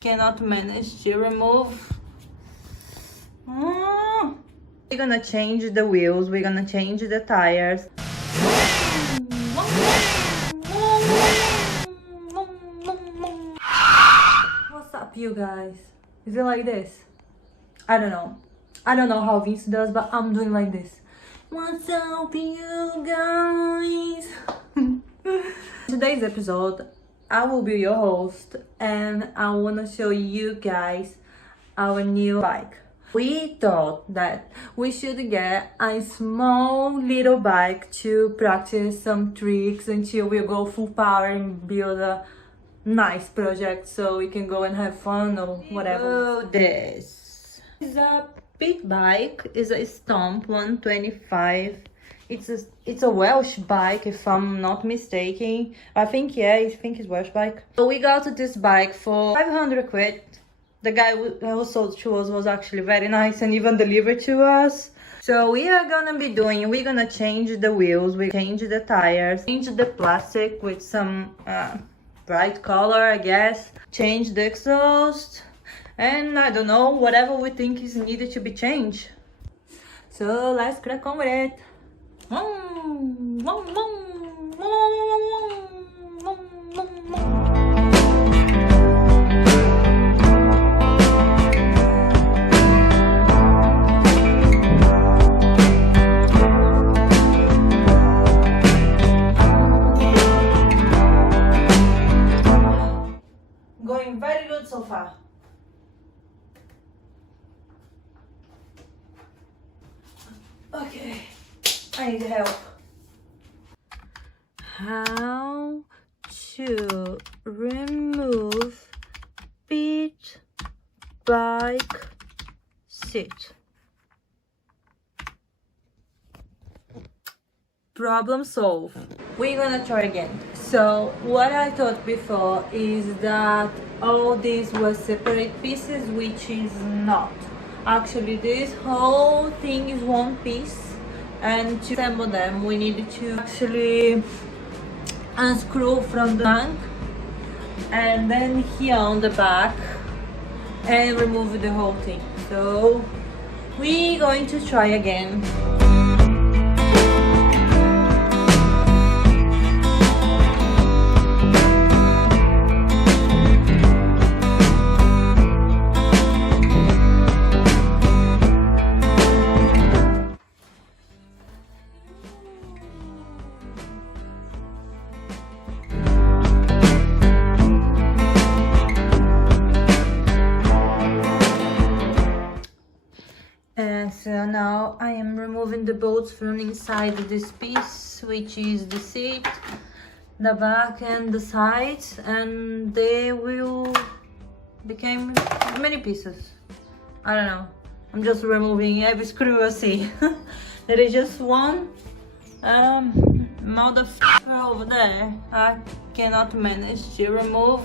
cannot manage to remove. We're gonna change the wheels, we're gonna change the tires. What's up, you guys? Is it like this? I don't know how Vince does, but I'm doing like this. What's up, you guys? Today's episode, I will be your host and I wanna show you guys our new bike. We thought that we should get a small little bike to practice some tricks until we go full power and build a nice project so we can go and have fun or whatever. So this is a Pitbike, is a Stomp 125. It's a Welsh bike, if I'm not mistaken. I think it's Welsh bike. So we got this bike for 500 quid. The guy who sold to us was actually very nice and even delivered to us. So we're gonna change the wheels, we change the tires, change the plastic with some bright color, I guess, change the exhaust, and I don't know, whatever we think is needed to be changed. So let's crack on with it. Going very good so far. Okay, I need help. How to remove Pitbike seat. Problem solved. We're gonna try again. So what I thought before is that all these were separate pieces, which is not. Actually, this whole thing is one piece, and to assemble them we needed to actually unscrew from the tank and then here on the back and remove the whole thing. So we're going to try again. So now I am removing the bolts from inside this piece, which is the seat, the back and the sides, and they will become many pieces. I don't know, I'm just removing every screw I see. There is just one motherfucker over there I cannot manage to remove.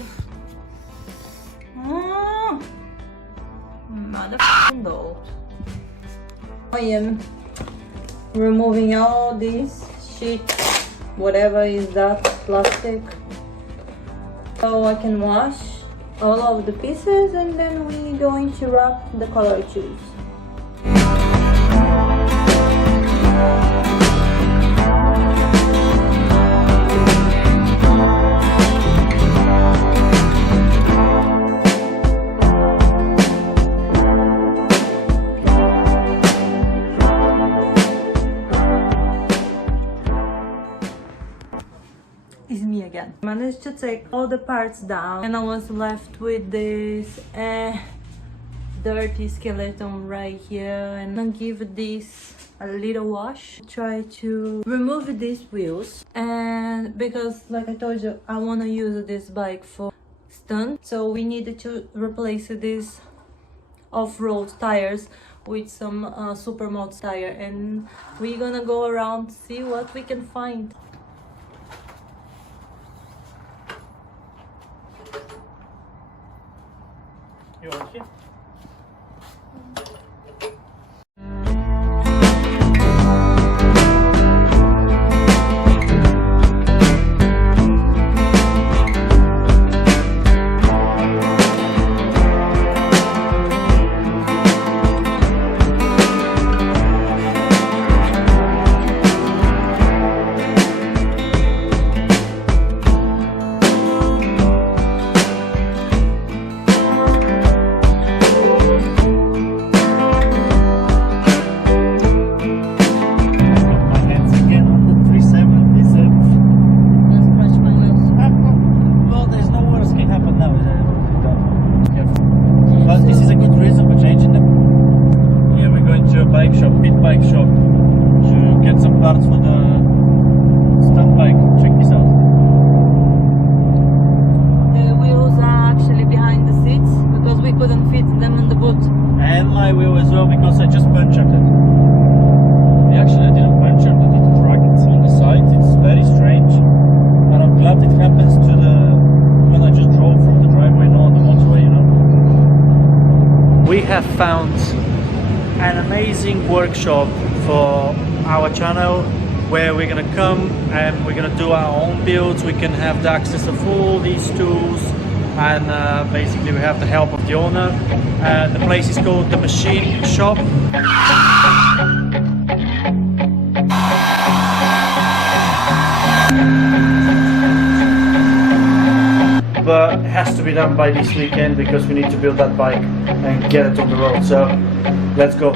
Motherfucking bolt. I am removing all this shit, whatever is that plastic, so I can wash all of the pieces and then we're going to wrap the color I choose. It's me again. Managed to take all the parts down and I was left with this dirty skeleton right here, and I'll give this a little wash. Try to remove these wheels, and because like I told you, I want to use this bike for stunt, so we needed to replace these off-road tires with some supermod tire, and we're gonna go around see what we can find. You want it? parts for the stunt bike. Check this out. The wheels are actually behind the seats because we couldn't fit them in the boot. And my wheel as well because I just punctured it. Actually, I didn't puncture it. It's cracked on the side. It's very strange. And I'm glad it happens to the when I just drove from the driveway, not on the motorway, you know. We have found an amazing workshop for our channel where we're gonna come and we're gonna do our own builds. We can have the access of all these tools, and basically we have the help of the owner. The place is called the Machine Shop. But it has to be done by this weekend because we need to build that bike and get it on the road. So let's go.